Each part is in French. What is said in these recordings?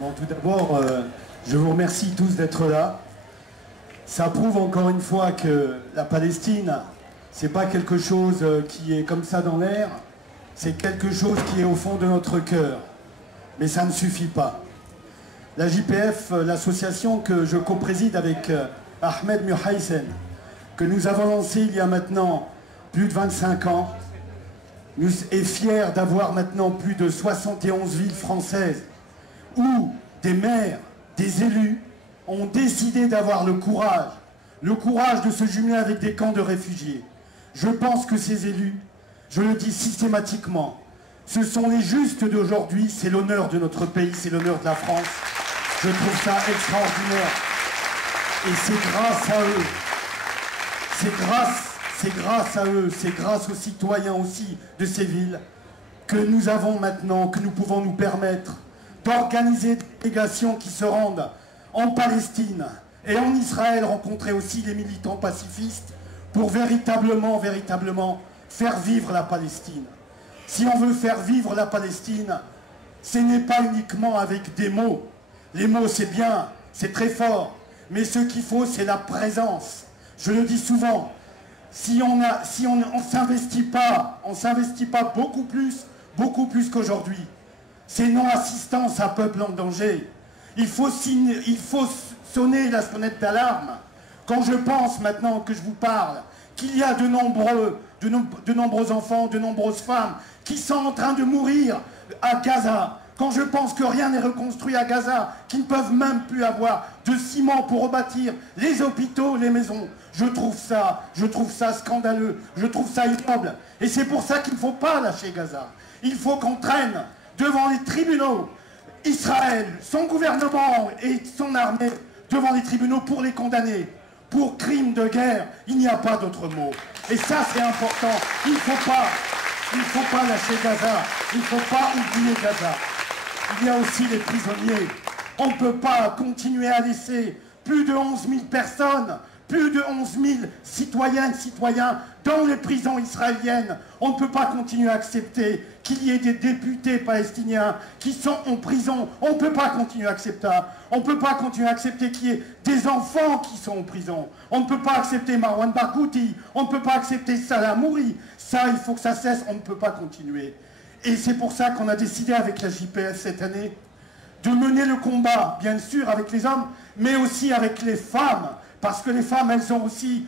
Bon, tout d'abord, je vous remercie tous d'être là. Ça prouve encore une fois que la Palestine, c'est pas quelque chose qui est comme ça dans l'air, c'est quelque chose qui est au fond de notre cœur. Mais ça ne suffit pas. La JPF, l'association que je co-préside avec Ahmed Muhaysen, que nous avons lancée il y a maintenant plus de 25 ans, nous est fière d'avoir maintenant plus de 71 villes françaises où des maires, des élus ont décidé d'avoir le courage de se jumeler avec des camps de réfugiés. Je pense que ces élus, je le dis systématiquement, ce sont les justes d'aujourd'hui, c'est l'honneur de notre pays, c'est l'honneur de la France. Je trouve ça extraordinaire. Et c'est grâce à eux, c'est grâce aux citoyens aussi de ces villes que nous avons maintenant, que nous pouvons nous permettre d'organiser des délégations qui se rendent en Palestine et en Israël, rencontrer aussi les militants pacifistes pour véritablement faire vivre la Palestine. Si on veut faire vivre la Palestine, ce n'est pas uniquement avec des mots. Les mots, c'est bien, c'est très fort, mais ce qu'il faut, c'est la présence. Je le dis souvent, si on s'investit pas beaucoup plus qu'aujourd'hui, c'est non-assistance à peuple en danger. Il faut sonner la sonnette d'alarme. Quand je pense maintenant que je vous parle, qu'il y a de nombreux enfants, de nombreuses femmes qui sont en train de mourir à Gaza, quand je pense que rien n'est reconstruit à Gaza, qu'ils ne peuvent même plus avoir de ciment pour rebâtir les hôpitaux, les maisons, je trouve ça scandaleux, je trouve ça ignoble. Et c'est pour ça qu'il ne faut pas lâcher Gaza. Il faut qu'on traîne devant les tribunaux Israël, son gouvernement et son armée devant les tribunaux pour les condamner. Pour crimes de guerre, il n'y a pas d'autre mot. Et ça, c'est important. Il ne faut pas lâcher Gaza. Il ne faut pas oublier Gaza. Il y a aussi les prisonniers. On ne peut pas continuer à laisser plus de 11 000 personnes, plus de 11 000 citoyennes, citoyens dans les prisons israéliennes. On ne peut pas continuer à accepter qu'il y ait des députés palestiniens qui sont en prison. On ne peut pas continuer à accepter ça. On ne peut pas continuer à accepter qu'il y ait des enfants qui sont en prison. On ne peut pas accepter Marwan Barghouti. On ne peut pas accepter Salah Mouri. Ça, il faut que ça cesse. On ne peut pas continuer. Et c'est pour ça qu'on a décidé avec la JPF cette année de mener le combat, bien sûr, avec les hommes, mais aussi avec les femmes. Parce que les femmes, elles ont aussi...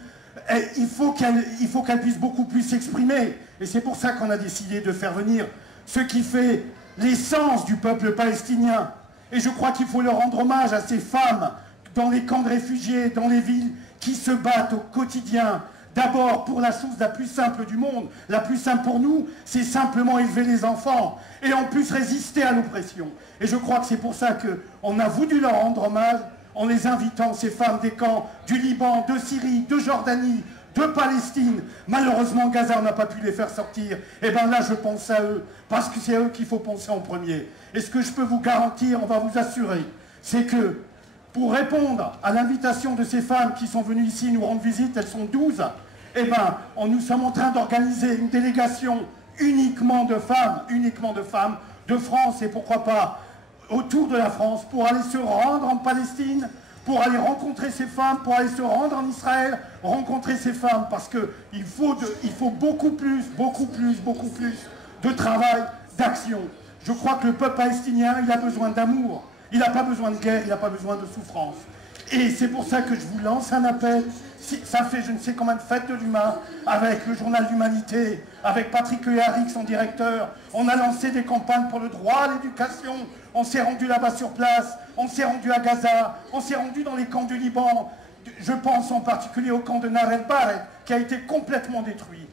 Il faut qu'elles puissent beaucoup plus s'exprimer. Et c'est pour ça qu'on a décidé de faire venir ce qui fait l'essence du peuple palestinien. Et je crois qu'il faut leur rendre hommage à ces femmes dans les camps de réfugiés, dans les villes, qui se battent au quotidien. D'abord, pour la chose la plus simple du monde, la plus simple pour nous, c'est simplement élever les enfants. Et en plus résister à l'oppression. Et je crois que c'est pour ça qu'on a voulu leur rendre hommage en les invitant, ces femmes des camps du Liban, de Syrie, de Jordanie, de Palestine. Malheureusement, Gaza, on n'a pas pu les faire sortir. Et bien là, je pense à eux, parce que c'est à eux qu'il faut penser en premier. Et ce que je peux vous garantir, on va vous assurer, c'est que pour répondre à l'invitation de ces femmes qui sont venues ici nous rendre visite, elles sont 12, eh bien, nous sommes en train d'organiser une délégation uniquement de femmes de France et pourquoi pas autour de la France pour aller se rendre en Palestine, pour aller rencontrer ces femmes, pour aller se rendre en Israël, rencontrer ces femmes, parce qu'il faut beaucoup plus de travail, d'action. Je crois que le peuple palestinien, il a besoin d'amour, il n'a pas besoin de guerre, il n'a pas besoin de souffrance. Et c'est pour ça que je vous lance un appel. Ça fait je ne sais combien de fêtes de l'humain, avec le journal d'Humanité, avec Patrick Leharic, son directeur. On a lancé des campagnes pour le droit à l'éducation. On s'est rendu là-bas sur place, on s'est rendu à Gaza, on s'est rendu dans les camps du Liban. Je pense en particulier au camp de Nar el-Bared, qui a été complètement détruit.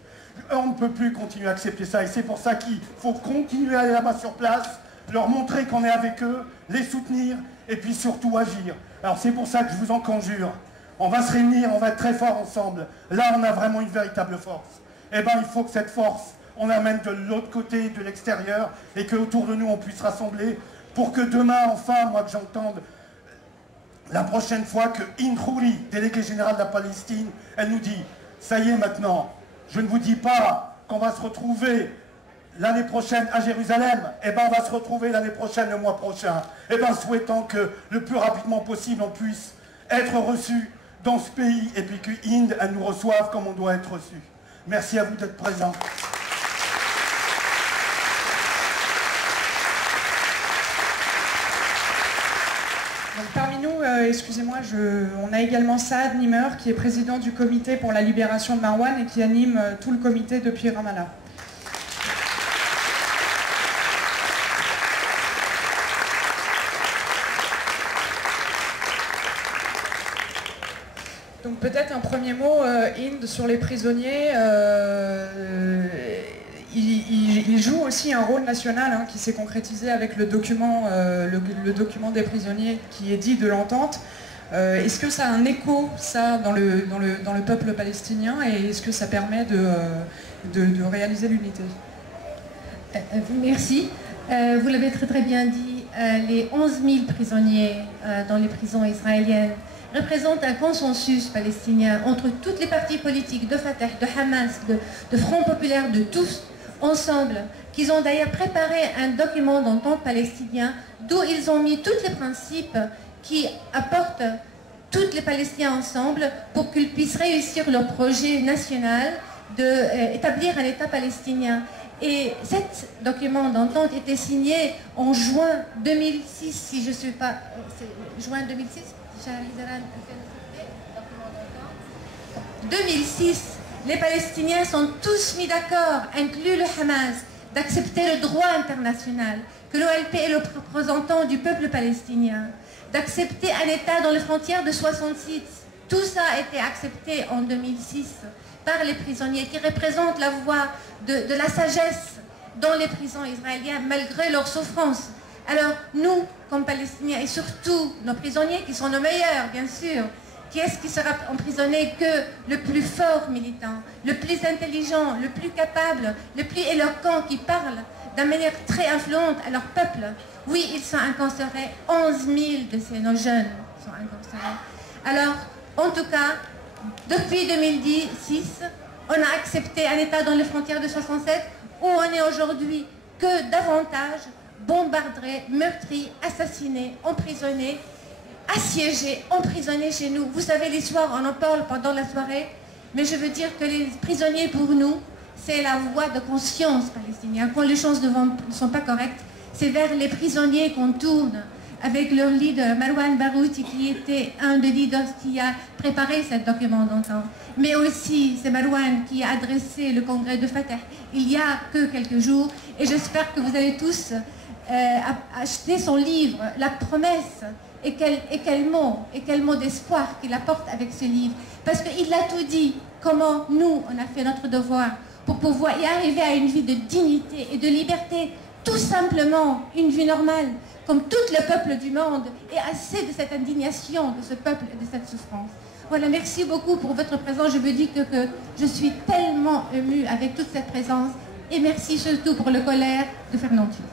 On ne peut plus continuer à accepter ça. Et c'est pour ça qu'il faut continuer à aller là-bas sur place, leur montrer qu'on est avec eux, les soutenir, et puis surtout agir. Alors c'est pour ça que je vous en conjure. On va se réunir, on va être très forts ensemble. Là, on a vraiment une véritable force. Eh bien, il faut que cette force, on l'amène de l'autre côté, de l'extérieur, et qu'autour de nous, on puisse rassembler pour que demain, enfin, moi, que j'entende la prochaine fois que Inhouri, déléguée générale de la Palestine, elle nous dit, ça y est maintenant, je ne vous dis pas qu'on va se retrouver l'année prochaine à Jérusalem, eh ben on va se retrouver l'année prochaine, le mois prochain, eh ben souhaitant que le plus rapidement possible on puisse être reçu dans ce pays et puis que Inde elle nous reçoive comme on doit être reçu. Merci à vous d'être présents. Donc, parmi nous, excusez-moi, on a également Saad Nimer qui est président du comité pour la libération de Marwan et qui anime tout le comité depuis Ramallah. Donc peut-être un premier mot, Inde, sur les prisonniers. Il joue aussi un rôle national qui s'est concrétisé avec le document, le document des prisonniers qui est dit de l'entente. Est-ce que ça a un écho, ça, dans le peuple palestinien, et est-ce que ça permet de réaliser l'unité? Merci. Vous l'avez très très bien dit, les 11 000 prisonniers dans les prisons israéliennes représentent un consensus palestinien entre toutes les partis politiques de Fatah, de Hamas, de Front Populaire, de tous ensemble, qu'ils ont d'ailleurs préparé un document d'entente palestinien d'où ils ont mis tous les principes qui apportent tous les Palestiniens ensemble pour qu'ils puissent réussir leur projet national d'établir un État palestinien. Et cet document d'entente était signé en juin 2006, si je ne suis pas... juin 2006 2006, les Palestiniens sont tous mis d'accord, inclus le Hamas, d'accepter le droit international, que l'OLP est le représentant du peuple palestinien, d'accepter un État dans les frontières de 66. Tout ça a été accepté en 2006 par les prisonniers qui représentent la voix de la sagesse dans les prisons israéliennes malgré leurs souffrances. Alors nous, comme Palestiniens, et surtout nos prisonniers qui sont nos meilleurs, bien sûr, qui est-ce qui sera emprisonné que le plus fort militant, le plus intelligent, le plus capable, le plus éloquent, qui parle d'une manière très influente à leur peuple? Oui, ils sont incarcérés, 11 000 de nos jeunes sont incarcérés. Alors, en tout cas, depuis 2006, on a accepté un État dans les frontières de 67 où on est aujourd'hui que davantage bombardés, meurtris, assassinés, emprisonnés, assiégés, emprisonnés chez nous. Vous savez, l'histoire, on en parle pendant la soirée, mais je veux dire que les prisonniers, pour nous, c'est la voie de conscience palestinienne. Quand les choses ne sont pas correctes, c'est vers les prisonniers qu'on tourne, avec leur leader, Marwan Barouti, qui était un des leaders qui a préparé ce document d'entente. Mais aussi, c'est Marwan qui a adressé le congrès de Fatah il y a que quelques jours. Et j'espère que vous avez tous acheté son livre, La promesse, et quel mot d'espoir qu'il apporte avec ce livre. Parce qu'il a tout dit, comment nous, on a fait notre devoir pour pouvoir y arriver à une vie de dignité et de liberté, tout simplement une vie normale, comme tout le peuple du monde, et assez de cette indignation de ce peuple et de cette souffrance. Voilà, merci beaucoup pour votre présence. Je vous dis que je suis tellement émue avec toute cette présence, et merci surtout pour le colère de Fernand Tuit.